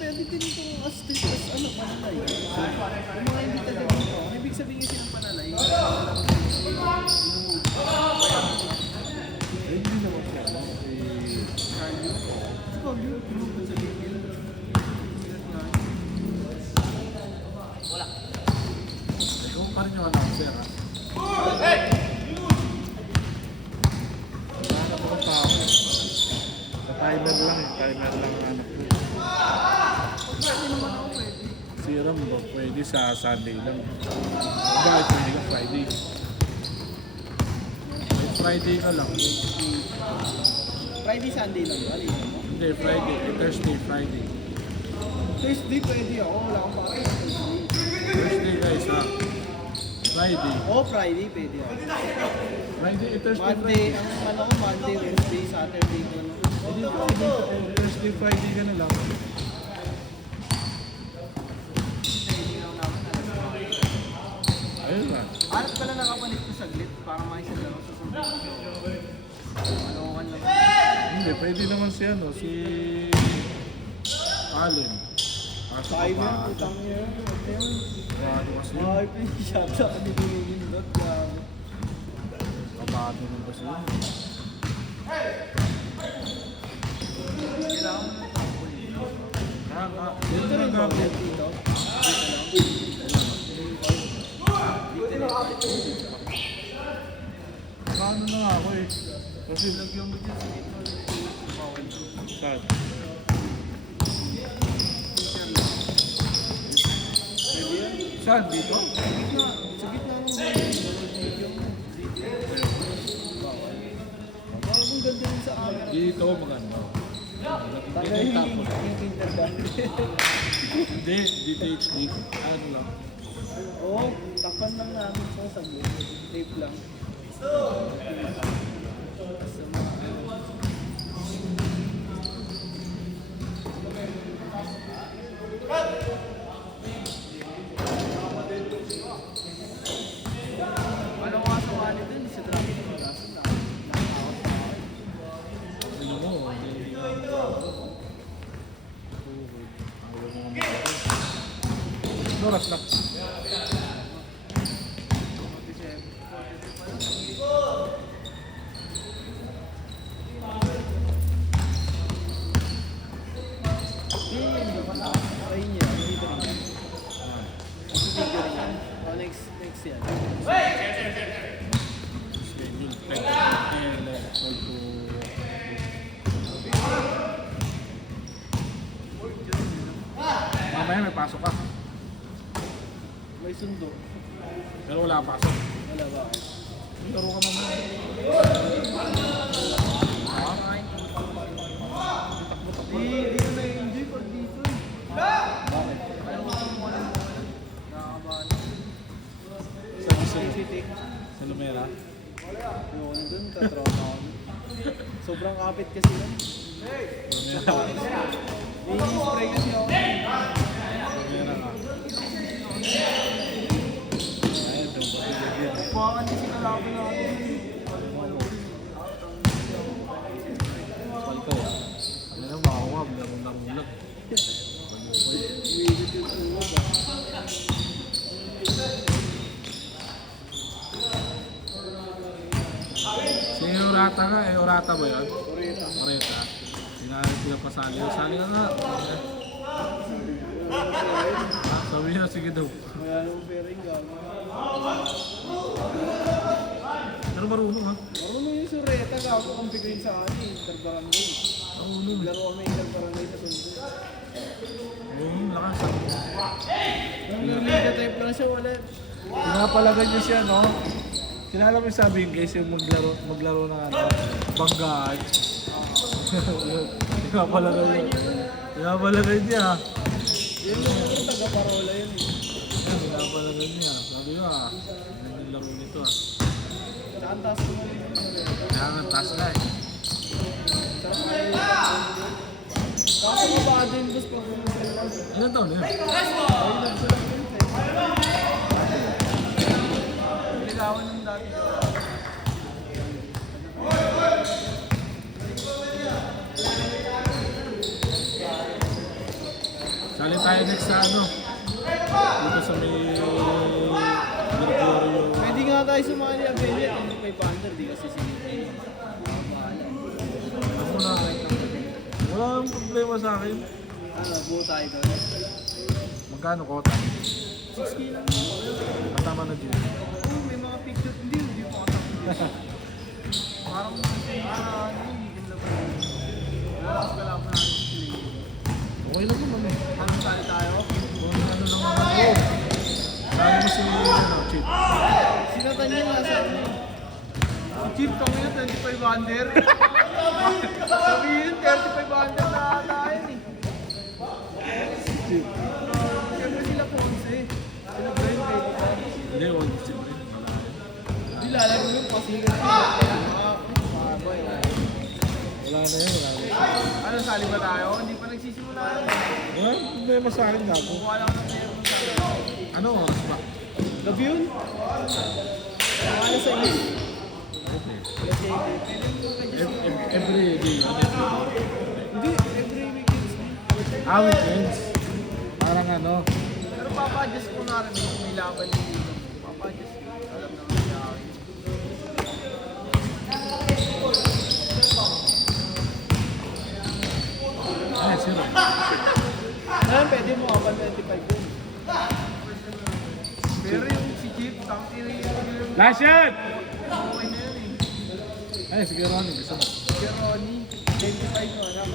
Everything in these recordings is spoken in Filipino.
pwede din itong street as ano, panalay. Yung mga hindi taga dito, ang ibig sabihin kasi ng panalay, hindi naman siya. ikaw yun, pinupad sa bigil. Ikaw pa rin yung announcer, ha? Wala ko ng tao. Sa timer lang, timer lang hanap ko. Pwede naman ako pwede. Serum ba? Pwede sa Sunday lang. Bakit pwede ka Friday? Friday ka lang. Friday, Sunday lang ba? Hindi, Friday. Thursday, Friday. Thursday pwede ako, wala akong pakit. Thursday ka isa. Friday. Oh, Friday pwede ako. Friday, Thursday, Monday, Friday. ang ano ko, Monday, Wednesday, Saturday ko na. Hindi, Thursday, Friday ka na lang. Ayun lang. Hanap ka lang nakapalit ko saglit para makisagaro sa sunod. Ano ka lang. Hindi, pwede naman si ano, si Allen. Kaso Five pa, yan, putang niya. kabado kasi yun. Ay, pinishata ka ni Nindot. Kabado rin kasi yun. Kailangan mo ng tapon. Yun Ito na rin ba nga. ulit dito? Dito lang. Paano na nga ako eh. Kasi Lagyan mo dyan sa dito. Bawal to. sad. Pwede yan. Sad dito? Sa gitna mo ba yun? Video mo. Bawal. Bawal mong ganda yun sa camera. Dito maganda. Tagay yung interban. Hindi, dito HD. Ano lang. Oo, takpan lang namin sa saglit. Tape lang. Sa mga ano nga sa wali dun, sa traffic ng gaso na. Ano mo, hindi ka naman ako. Ayaw mo naman ako. Oras na. Next yan. Schedule 10 to 12 to... Mamaya may pasok ka. May sundo. Pero wala kang pasok. Wala ba? Laro ka mamaya. Di ko na-enjoy pag dito. Bakit? Ayaw ko kung wala. Nakakabahan. Sa Lumera. Yung ano dun, tatrauma ako. Sobrang kapit kasi yun. I-spray kasi ako. Lumera nga. Ayun, doon ko pinagyan. Buwakan din sinalapin ako. Palko. Ano na, makawag. Laro-laro. Iwigit yung tulog ah. Si Urata nga, Urata ba yun? Kurita. Ureta. Sila pasali. Sali ka nga. Sabi niya, sige daw. Wala nang pairing gano'n. Pero marunong ha. Marunong yung sureta, gago kang bigrin sa akin, interbarangay. Marunong. Laro kami interbarangay sa sundo. Marunong, lakas. Nung liga type lang siya, wala. Pinapalagan niya siya, no? Kilala mo yung sabi yung guys, yung maglaro na ano, banggaan. Pinapalagan niya. Pinapalagan niya. Yun yung taga-parola yun eh. Pinapalagan niya. Sabi ko ano yung laro nito ah. Saan taas ko na rin yung sureta. Kaya nga, taas na eh. Sarap na yung pag-undo. Kaso mabaka din boss pag umusal. Ilan taon na yun? Ay, nagsalang yun eh. Niligawan ng dati ko. Sali tayo next sa ano. Dito sa may Gregorio. Pwede nga tayo sumali ang Benny at hindi kay Pander, di kasi si Ako na. Wala akong problema sa akin. buo tayo doon. Magkano kota? 6K lang. Matama na dyan. May mga picture, hindi ko kasama. Parang hindi ko lang. Lakas ka lang na Okay lang naman eh. ano sali tayo? Kung ano lang naman yun. Sabi mo si Chip. Sinatan niya nga sa akin. Chip, kami na 25 under. Sabihin, 35 under na tayo eh. Chip. Siyempre sila Ponce. Sila Brian Baby. Hindi, wag si Chip. Hindi lalaro yung pasigan sila. Boy. Wala na yun, wala na yun. Ano, sali ba tayo? Hindi pa nagsisimula yun. Wala, problema sa akin gago. Mukha lang ng player mo sa Ano oras ba? gabi yun? Mga sa is. Okay. Kasi pwede mo ka Every day. Hindi, every weekends na. Weekends. Parang ano. Pero papa-adjust ko na rin kung may laban dito. Papa-adjust ko. Alam naman siya akin. Ay, zero. Ngayon, pwede mo kapag 25 yun. Pero yung si Chip, tangkiri yung Last shot! okay na yun eh. Ay, sige Ronnie, gusto mo. Si Ronnie, 25 mo anak.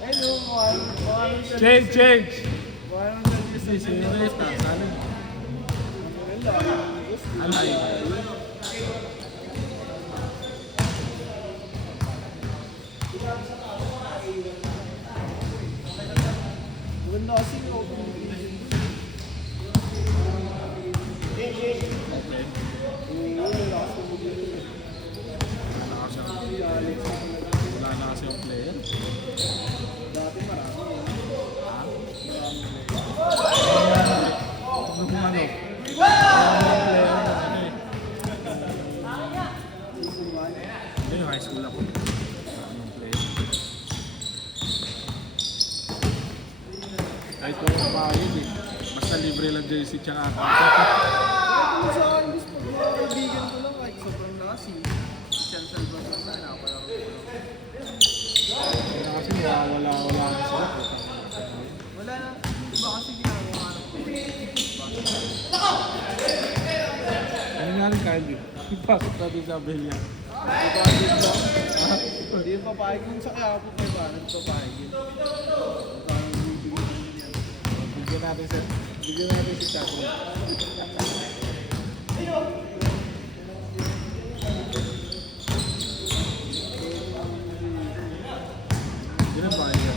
Ay no, mukha nung Change! Mukha nung service Si Resta, sali. Alay. Maganda kasi yung open division. Okay. Lakas ng bugyan. Wala na kasi yung player. Dati marami. Ano kung ano? Player na ano eh. Hindi, high school ako. Anong player? Kahit ko kapayod eh. Basta libre lang jersey tsaka ako. Kung sa akin gusto ko, mga kaibigan ko lang kahit sobrang lakas eh. San Salvador na napalang ko. Kaya kasi wala na sila. Wala na. Iba kasi ginagawa ng Ano nga rin Kyle yun? Ipasok natin sa Belia. budget lang. Hindi yung papayag kung sa kaya po kay ba, nagpapayag yun. Bigyan natin si Chaco. Ilan ba kayo?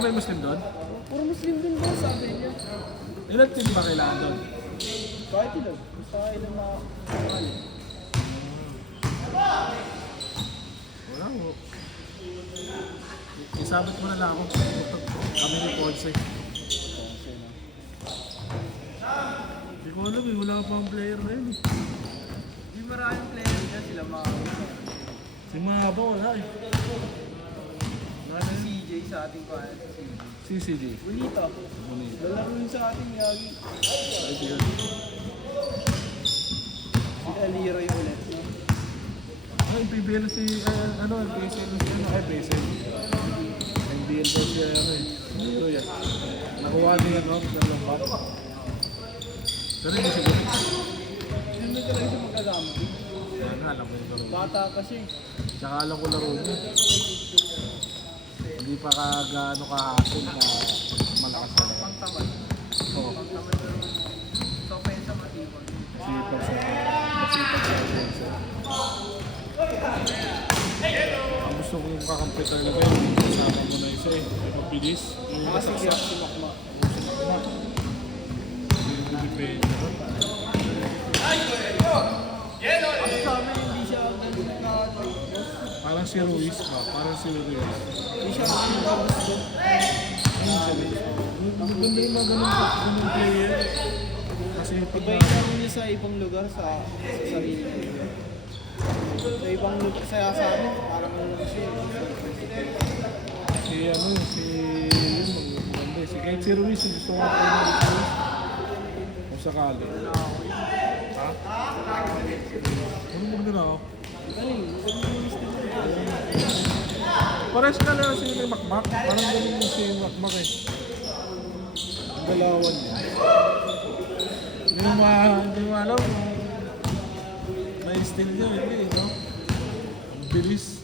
May Muslim doon? Puro Muslim din ba sabi niya? Ilan team ba kailangan doon? Kahit ilan. Basta ilan na kamali. Wala mo. Isabot mo na lang ako. Kami ni Ponce. Hindi ko alam eh. Wala pa ang player na yun eh. Di maraming player dyan sila mga Si Mahaba wala eh. Wala na yun. CJ sa ating kaya. Si CJ. Bonita. Bonita. Lalaro yun sa ating yagi. Ay, sige. Sila Leroy ulit. No? Ay, PBL si, ano, PSL si, ano, ay, PSL. NBL daw siya, ano eh. Ano yan? Nakuha din yan, no? Dalawang bat. Pero hindi siguro. Yun na talaga siya magkasama. Ano, alam ko yung laro. Bata kasi. Tsaka alam ko laro niya. Hindi pa ka gaano kahapon na malakas na. Pangtamad. Oo. Pangtamad na rin. So, kaya sa matibag. Masipag sa PSL. Ang gusto ko yung kakampi talaga yung kasama mo na isa eh. Yung mabilis. Yung Kasi kasaksak. kaya si Makma. Yung depende. Kasi sa amin, hindi siya ganun na Parang si Ruiz ba? Parang si Ruiz. hindi siya ganun na gusto. Yung Maganda yung mga ganun player. Kasi pag Iba yung laro niya sa ibang lugar sa sarili niya. Sa ibang lugar, sa amin, parang ano siya. si yun, maganda. Kahit si Ruiz, gusto ko kayo ng Ruiz. Kung sakali. Ha? Ano maganda na ako? Galing, Pares ka lang si Makmak. Parang ganun yung si Makmak eh. Ang galawan niya. Hindi mo alam. May style niya, hindi eh, no? Ang bilis.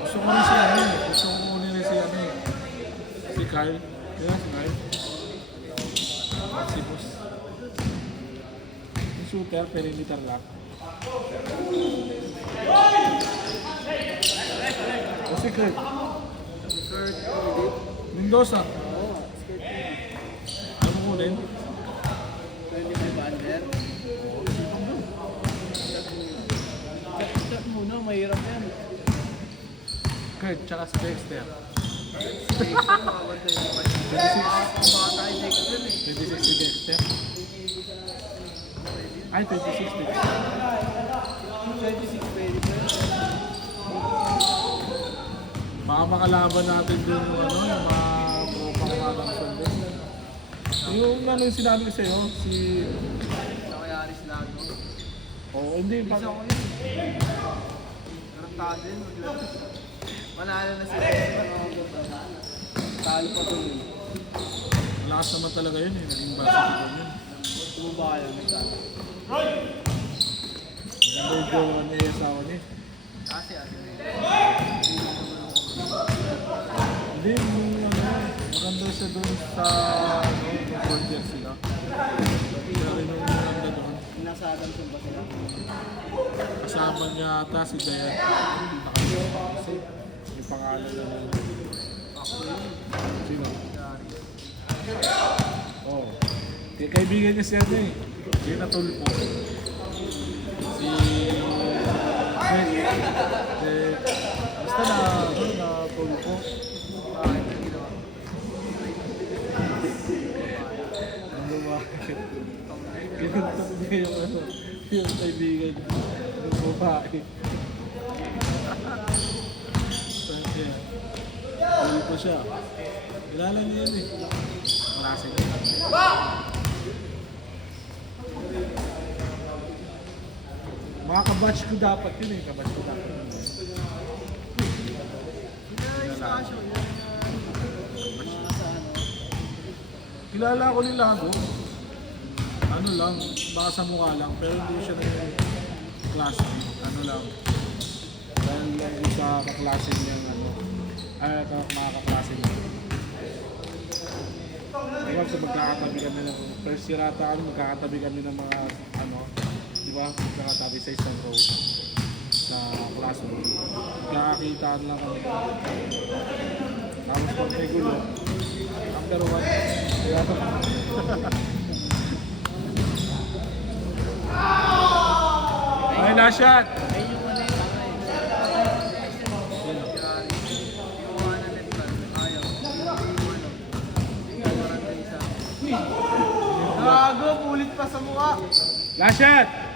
Gusto ko rin si ano eh. Gusto ko kunin rin si ano eh. Si Kyle. Kaya si Kyle. Si Boss. Yung shooter, perimeter lock. O si Kurt. Kurt Philip. Mendoza. Oo, skirt niya. Ano kunin? Philip Evander. Chat muna, mahirap yan. Kurt, tsaka si Dexter. Jason, makabantay mo pa siya. 26. Bata yung Jason eh. 26 si Dexter. Ay, 26 Dexter. 26 pwede ba yun? Baka makalaban natin dun yung ano, yung mga tropang parang sundo. Yung ano yung sinabi ko sa'yo, si... Sa kay Aris Lago. Oo, hindi. Isa ko yun. Karantado yun. Manalo na sila. Talo pa doon yun. Malakas naman talaga yun eh. Naging varsity ko yun. Tumaba ka lang. Nagtalo. Ganda yung goal naman niya yung asawa niya. Kasi ano eh. Hindi, yung ano, maganda siya doon sa ano, yung frontier sila. Kaya rin yung maganda doon. Nasa Adamson ba sila? Kasama niya ata si Dayan. Nakalimutan ko kasi yung pangalan na yun. Ako yun. Sino? Dari. Oo. Kaibigan niya si ano eh. Gina Tulpo. Si... Basta na, ano, na Tulpo. Bakit ang ginawa? Ang lumakit. Ginunta ko niya yung ano, yung kaibigan niya. Yung babae. Kaya, Tulpo siya. Kilala niya yun eh. Klase niya. Mga kabatch ko dapat yun eh. Kabatch ko dapat yun. Stasyo yun. Mga sa ano. Kilala ko nila ako. Ano lang, baka sa mukha lang. Pero hindi siya ng klase. Ano lang. Dahil lang yung sa kaklase niya ano. Ay, mga kaklase niya. Diba, so magkakatabi kami ng first year ata kami, magkakatabi kami ng mga ano, di ba? Magkakatabi sa isang row sa classroom. Magkakakitaan lang kami. Tapos pag may gulo, number one. Ay, last shot! Ayun yung ano yun. Dari. Ginawa na net card. Ayaw. Yung ano. Gago, pulit pa sa mukha. Last shot!